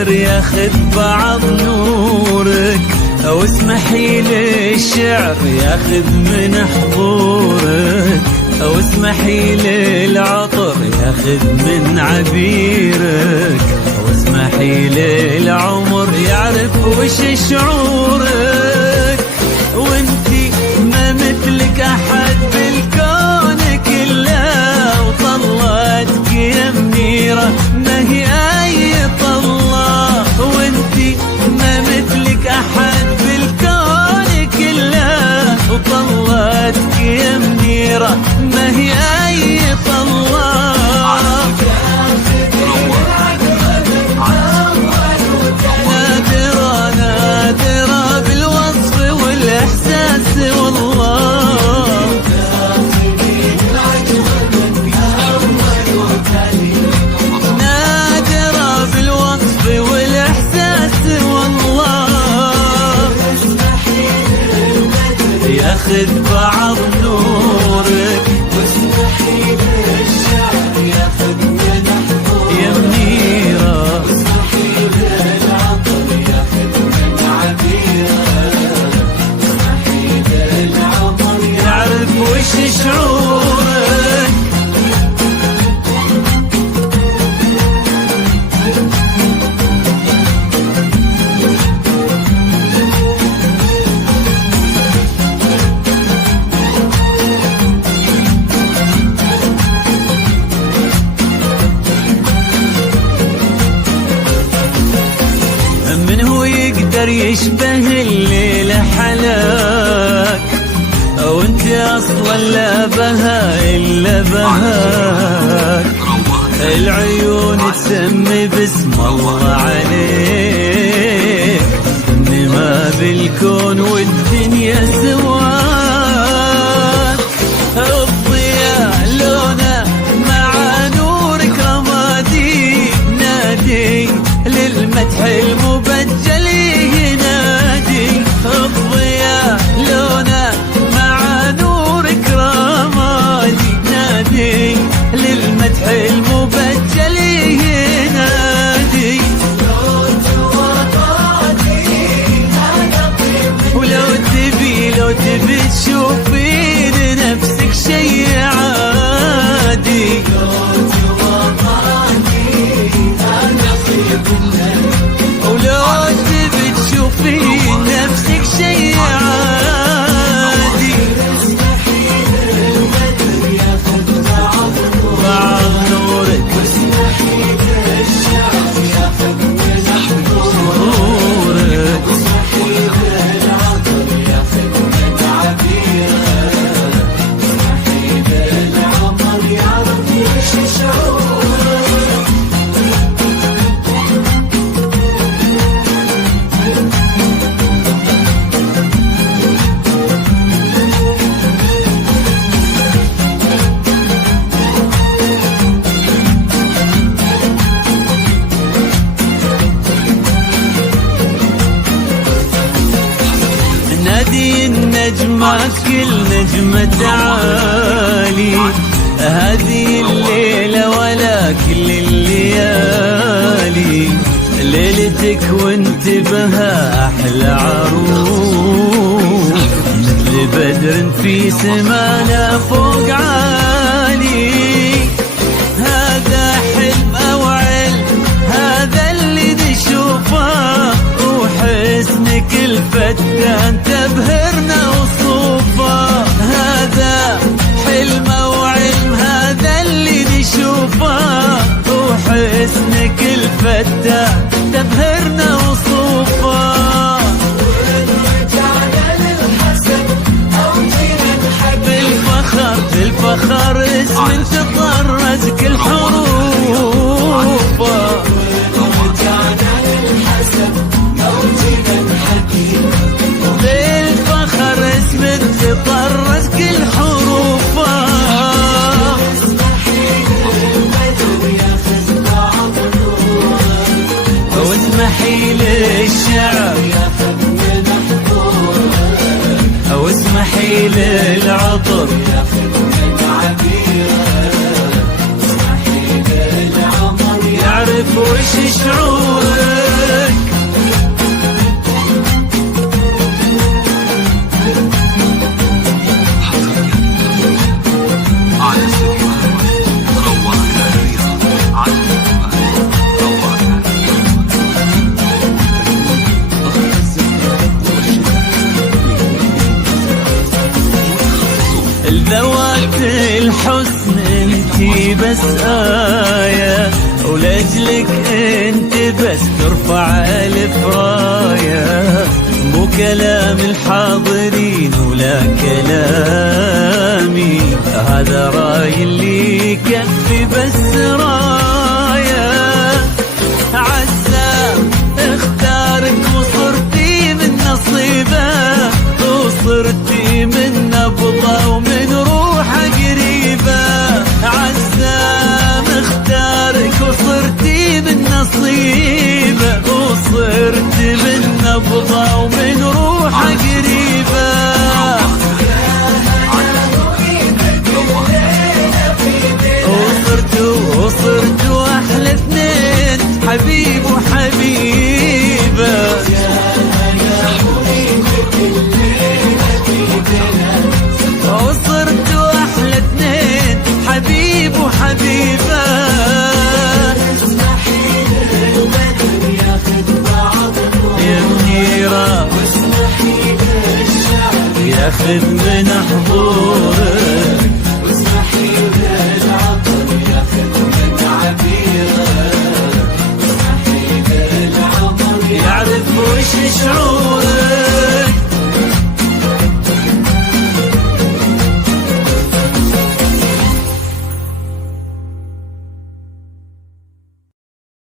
البدر ياخذ بعض نورك، واسمحي للشعر ياخذ من حضورك، واسمحي للعطر ياخذ من عبيرك، واسمحي للعمر يعرف وش شعورك. وانتي ما مثلك احد بالكون كله، وطلتك يا منيرة ما هي اي طلة. وانتي ما مثلك احد بالكون كله، وطلتك يا منيرة ما هي اي طلة. نادرة نادرة بالوصف والاحساس والله، نادرة بالوصف والاحساس والله. ياخذ بعض نورك، واسمحي للشعر ياخذ من حضورك يا منيرة، واسمحي للعطر ياخذ من عبيرك، واسمحي للعمر يعرف وش شعورك. من هو يقدر يشبه الليلة حلاك، وانت اصلا لا بها الا بهاك. العيون تسمي باسم الله عليك، انما بالكون والدنيا سواك. الضياء لونه مع نورك رمادي، نادي للمدح المبجل ينادي. الضياء لونه مع نورك رمادي، نادي للمدح المبجل ينادي. ولو تبي تشوفين نفسك شي عادي، ولو تبي تشوفين نفسك شي عادي. بعض نورك، واسمحي للشعر ياخذ من حضورك، واسمحي للعطر ياخذ من عبيرك، واسمحي للعمر يعرف وش شعورك. نادي النجمة كل نجمة تعالي، هذه الليلة ولا كل الليالي. ليلتك وانت بها أحلى عروس، مثل بدر في سمانا فوق عالي. هذا حلم أو علم، هذا اللي نشوفه، وحسنك الفتان تبهرنا وصوفه. هذا حلم أو علم، هذا اللي نشوفه، وحسنك الفتان تبهرنا وصوفه. بالفخر بالفخر اسم تطرز كل حروفه. بالفخر اسم تطرز كل حروفه. ذوات الحسن انتي بس آية، ولأجلك انت بس ترفع الفراية. مو كلام الحاضرين ولا كلامي، هذا راي اللي يكفي بس راية. عزام اختارك وصرتي من نصيبه، وصرتي من نبضه ومن روحه قريبه. عزام اختارك وصرتي من نصيبه، وصرتي من نبضه ومن روحه قريبه. وصرتوا احلى اثنين، حبيب وحبيبه. وصرتوا احلى اثنين، حبيب وحبيبه. يا منيرة ياخذ من حضورك، يعرف وش شعور